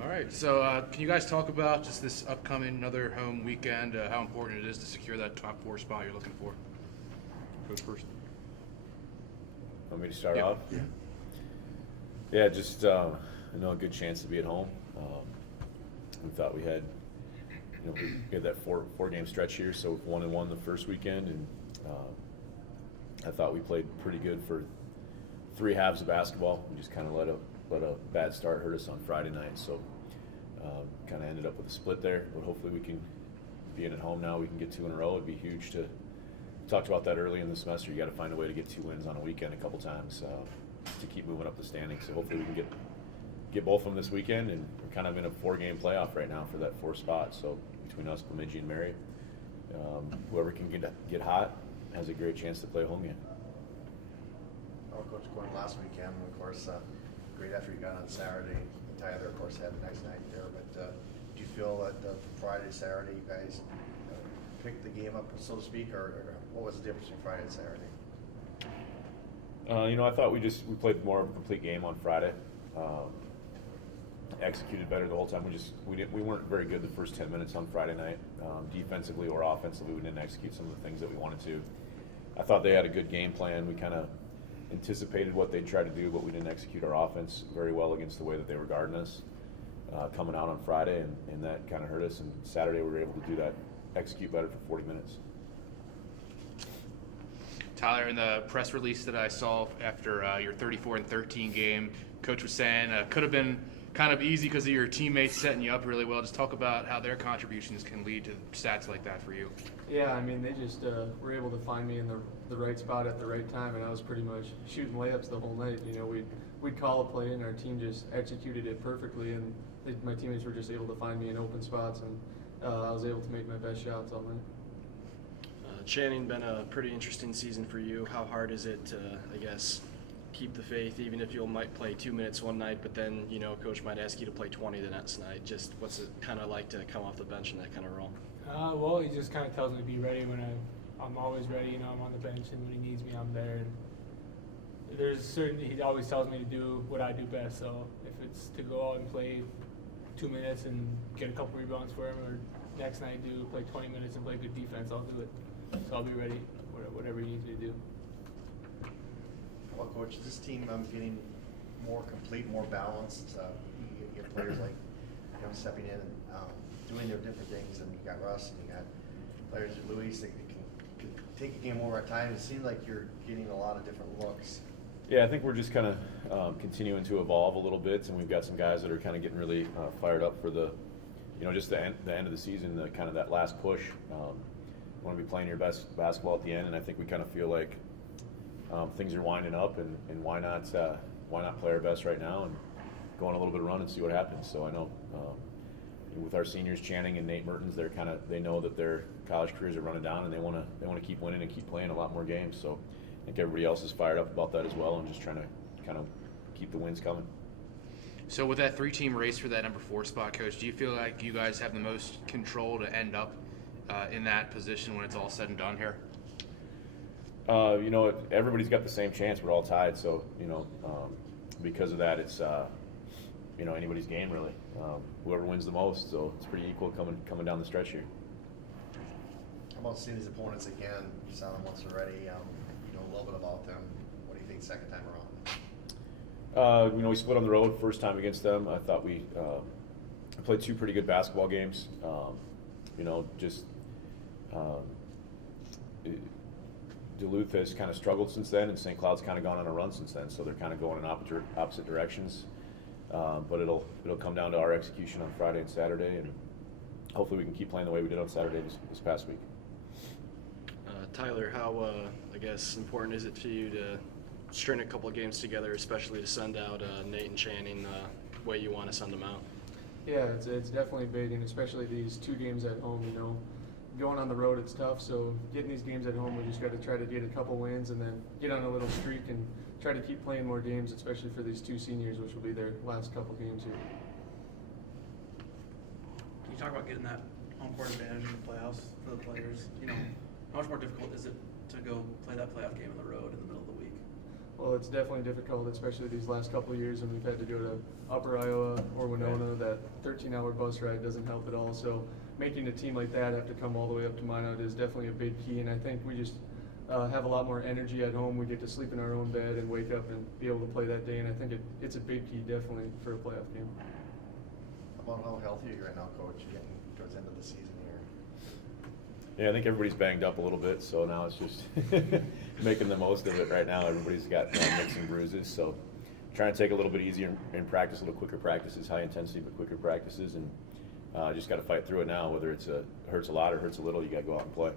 All right. So, can you guys talk about just this upcoming another home weekend? How important it is to secure that top 4 spot you're looking for? Coach first. Want me to start Yeah. off? Yeah. Yeah, just a good chance to be at home. We thought we had, we had that four game stretch here, so 1-1 the first weekend, and I thought we played pretty good for 3 halves of basketball. We just kind of let a bad start hurt us on Friday night, so kind of ended up with a split there. But hopefully we can, being at home now, we can get 2 in a row. It'd be huge to. We talked about that early in the semester. You got to find a way to get 2 wins on a weekend a couple times to keep moving up the standings. So hopefully we can get both of them this weekend, and we're kind of in a 4-game playoff right now for that 4th spot. So between us, Bemidji, and Mary, whoever can get hot has a great chance to play a home game. Well, Coach Gordon, last weekend, of course, great effort you got on Saturday. Tyler, of course, had a nice night there. But do you feel that Friday, Saturday, you guys picked the game up, so to speak, or what was the difference between Friday and Saturday? I thought we played more of a complete game on Friday. Executed better the whole time. We weren't very good the first 10 minutes on Friday night, defensively or offensively. We didn't execute some of the things that we wanted to. I thought they had a good game plan. We kind of anticipated what they'd try to do, but we didn't execute our offense very well against the way that they were guarding us coming out on Friday, and that kind of hurt us. And Saturday we were able to do that, execute better for 40 minutes. Tyler, in the press release that I saw after your 34-13 game, Coach was saying could have been kind of easy because of your teammates setting you up really well. Just talk about how their contributions can lead to stats like that for you. Yeah, I mean, they just were able to find me in the right spot at the right time, and I was pretty much shooting layups the whole night. We'd call a play, and our team just executed it perfectly, and my teammates were just able to find me in open spots, and I was able to make my best shots all night. Channing, been a pretty interesting season for you. How hard is it to, keep the faith, even if you might play 2 minutes one night, but then, coach might ask you to play 20 the next night? Just what's it kind of like to come off the bench in that kind of role? Well, he just kind of tells me to be ready when I'm always ready. I'm on the bench, and when he needs me, I'm there. And he always tells me to do what I do best. So if it's to go out and play 2 minutes and get a couple rebounds for him, or next night play 20 minutes and play good defense, I'll do it. So I'll be ready, whatever he needs me to do. Well, Coach, this team getting more complete, more balanced. You get players like stepping in and doing their different things, and you got Russ, and you got players like Luis that can take a game over at times. It seems like you're getting a lot of different looks. Yeah, I think we're just kind of continuing to evolve a little bit, and we've got some guys that are kind of getting really fired up for the end of the season, kind of that last push. You want to be playing your best basketball at the end, and I think we kind of feel like things are winding up, and why not play our best right now and go on a little bit of run and see what happens. So I know with our seniors, Channing and Nate Mertens, they know that their college careers are running down, and they want to keep winning and keep playing a lot more games. So I think everybody else is fired up about that as well, and just trying to kind of keep the wins coming. So with that 3-team race for that number 4 spot, Coach, do you feel like you guys have the most control to end up in that position when it's all said and done here? Everybody's got the same chance. We're all tied, so because of that, it's anybody's game really. Whoever wins the most, so it's pretty equal coming down the stretch here. How about seeing these opponents again? You saw them once already. You know a little bit about them. What do you think second time around? We split on the road first time against them. I thought we played 2 pretty good basketball games. Duluth has kind of struggled since then, and St. Cloud's kind of gone on a run since then, so they're kind of going in opposite directions. But it'll come down to our execution on Friday and Saturday, and hopefully we can keep playing the way we did on Saturday this past week. Tyler, how important is it to you to string a couple of games together, especially to send out Nate and Channing the way you want to send them out? Yeah, it's definitely big, and especially these 2 games at home. Going on the road, it's tough. So getting these games at home, we just got to try to get a couple wins and then get on a little streak and try to keep playing more games, especially for these 2 seniors, which will be their last couple games here. Can you talk about getting that home court advantage in the playoffs for the players? How much more difficult is it to go play that playoff game on the road in the middle of the week? Well, it's definitely difficult, especially these last couple of years, and we've had to go to Upper Iowa or Winona that 13-hour bus ride doesn't help at all. So making a team like that have to come all the way up to Minot is definitely a big key. And I think we just have a lot more energy at home. We get to sleep in our own bed and wake up and be able to play that day. And I think it's a big key definitely for a playoff game. About how healthy are you right now, Coach? You're getting towards the end of the season here. Yeah, I think everybody's banged up a little bit, so now it's just making the most of it right now. Everybody's got nicks and bruises, so trying to take a little bit easier in practice, a little quicker practices, high intensity but quicker practices, and just got to fight through it now. Whether it's hurts a lot or hurts a little, you got to go out and play.